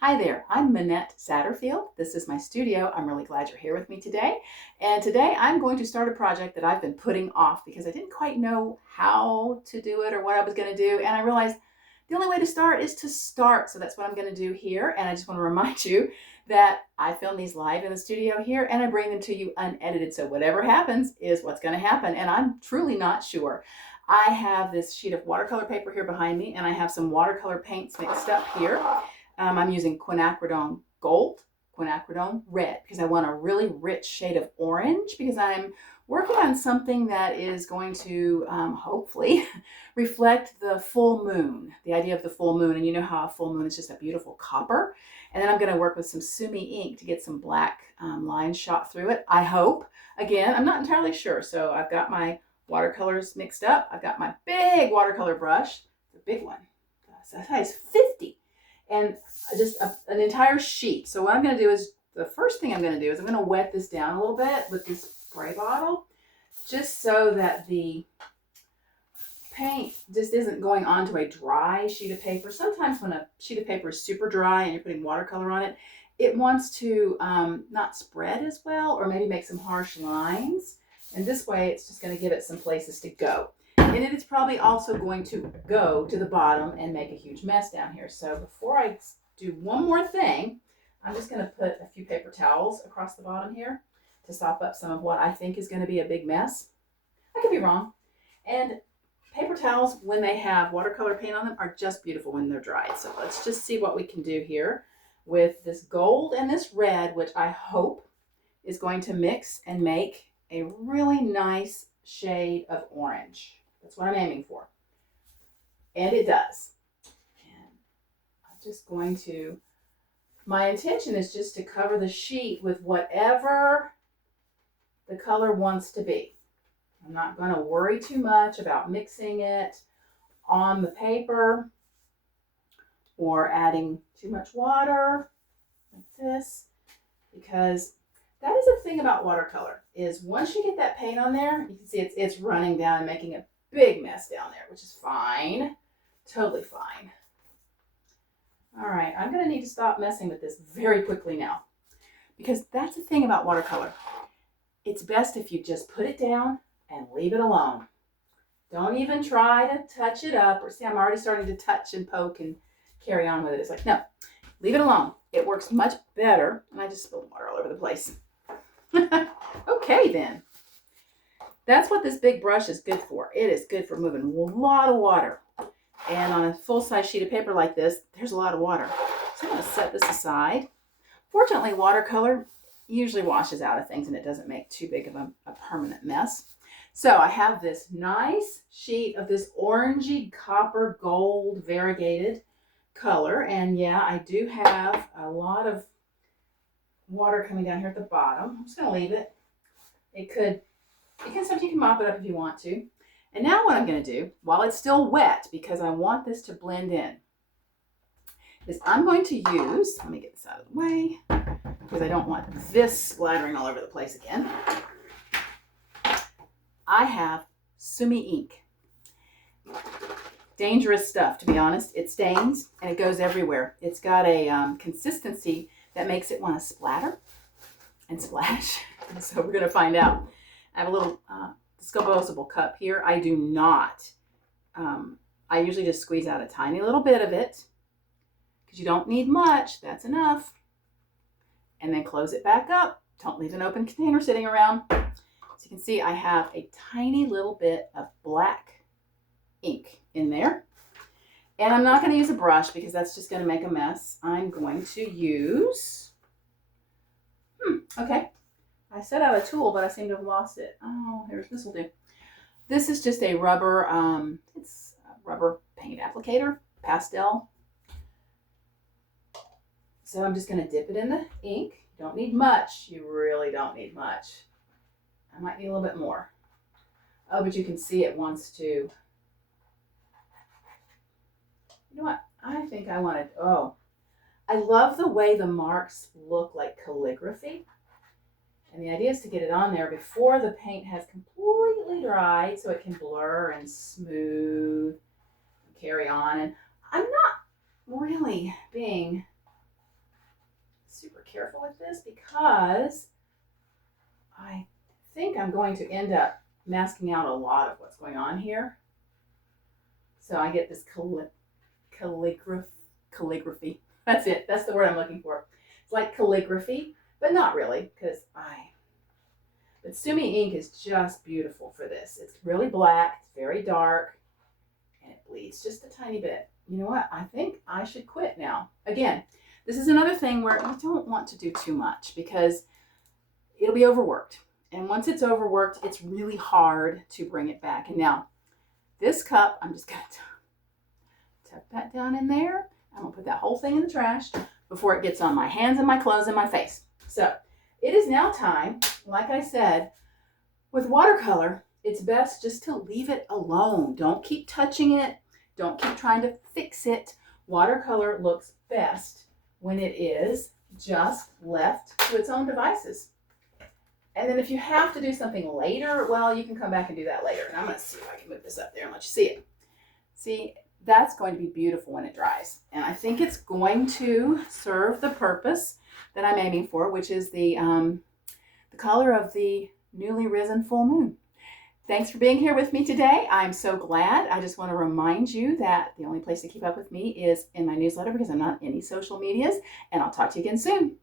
Hi there, I'm Minette Satterfield. This is my studio. I'm really glad you're here with me today. And today I'm going to start a project that I've been putting off because I didn't quite know how to do it or what I was going to do. And I realized the only way to start is to start. So that's what I'm going to do here. And I just want to remind you that I film these live in the studio here and I bring them to you unedited. So whatever happens is what's going to happen. And I'm truly not sure. I have this sheet of watercolor paper here behind me and I have some watercolor paints mixed up here. I'm using quinacridone gold, quinacridone red, because I want a really rich shade of orange because I'm working on something that is going to hopefully reflect the full moon, the idea of the full moon. And you know how a full moon is just a beautiful copper. And then I'm going to work with some Sumi ink to get some black lines shot through it, I hope. Again, I'm not entirely sure. So I've got my watercolors mixed up. I've got my big watercolor brush, the big one, size 50. And just an entire sheet. So what I'm going to do is, the first thing I'm going to do is I'm going to wet this down a little bit with this spray bottle, just so that the paint just isn't going onto a dry sheet of paper. Sometimes when a sheet of paper is super dry and you're putting watercolor on it, it wants to not spread as well, or maybe make some harsh lines. And this way it's just going to give it some places to go. And it is probably also going to go to the bottom and make a huge mess down here. So before I do one more thing, I'm just going to put a few paper towels across the bottom here to sop up some of what I think is going to be a big mess. I could be wrong. And paper towels, when they have watercolor paint on them, are just beautiful when they're dried. So let's just see what we can do here with this gold and this red, which I hope is going to mix and make a really nice shade of orange. That's what I'm aiming for. And it does. And I'm just going to, my intention is just to cover the sheet with whatever the color wants to be. I'm not going to worry too much about mixing it on the paper or adding too much water like this, because that is the thing about watercolor, is once you get that paint on there, you can see it's running down and making a big mess down there, which is fine, totally fine. All right, I'm going to need to stop messing with this very quickly now, because that's the thing about watercolor. It's best if you just put it down and leave it alone. Don't even try to touch it up, or see, I'm already starting to touch and poke and carry on with it. It's like, no, leave it alone. It works much better. And I just spilled water all over the place. Okay, then. That's what this big brush is good for. It is good for moving a lot of water. And on a full-size sheet of paper like this, there's a lot of water. So I'm going to set this aside. Fortunately, watercolor usually washes out of things and it doesn't make too big of a permanent mess. So I have this nice sheet of this orangey copper gold variegated color. And yeah, I do have a lot of water coming down here at the bottom. I'm just going to leave it. You can mop it up if you want to. And now what I'm going to do, while it's still wet, because I want this to blend in, is I'm going to use, let me get this out of the way, because I don't want this splattering all over the place again. I have Sumi ink. Dangerous stuff, to be honest. It stains and it goes everywhere. It's got a consistency that makes it want to splatter and splash. So we're going to find out. I have a little disposable cup here. I do not. I usually just squeeze out a tiny little bit of it because you don't need much. That's enough. And then close it back up. Don't leave an open container sitting around. So you can see I have a tiny little bit of black ink in there. And I'm not going to use a brush because that's just going to make a mess. I'm going to use, okay. I set out a tool, but I seem to have lost it. Oh, this will do. This is just a rubber, it's a rubber paint applicator, pastel. So I'm just going to dip it in the ink. You don't need much. You really don't need much. I might need a little bit more. Oh, but you can see it wants to. You know what? I think I want to, I love the way the marks look like calligraphy. And the idea is to get it on there before the paint has completely dried so it can blur and smooth and carry on. And I'm not really being super careful with this because I think I'm going to end up masking out a lot of what's going on here. So I get this calligraphy. That's it. That's the word I'm looking for. It's like calligraphy, but not really, but Sumi ink is just beautiful for this. It's really black, it's very dark, and it bleeds just a tiny bit. You know what? I think I should quit now. Again, this is another thing where you don't want to do too much because it'll be overworked. And once it's overworked, it's really hard to bring it back. And now, this cup, I'm just going to tuck that down in there. I'm going to put that whole thing in the trash before it gets on my hands and my clothes and my face. So, it is now time, like I said, with watercolor, it's best just to leave it alone. Don't keep touching it. Don't keep trying to fix it. Watercolor looks best when it is just left to its own devices. And then if you have to do something later, well, you can come back and do that later. And I'm going to see if I can move this up there and let you see it. See, that's going to be beautiful when it dries. And I think it's going to serve the purpose that I'm aiming for, which is the color of the newly risen full moon. Thanks for being here with me today. I'm so glad. I just want to remind you that the only place to keep up with me is in my newsletter because I'm not on any social medias. And I'll talk to you again soon.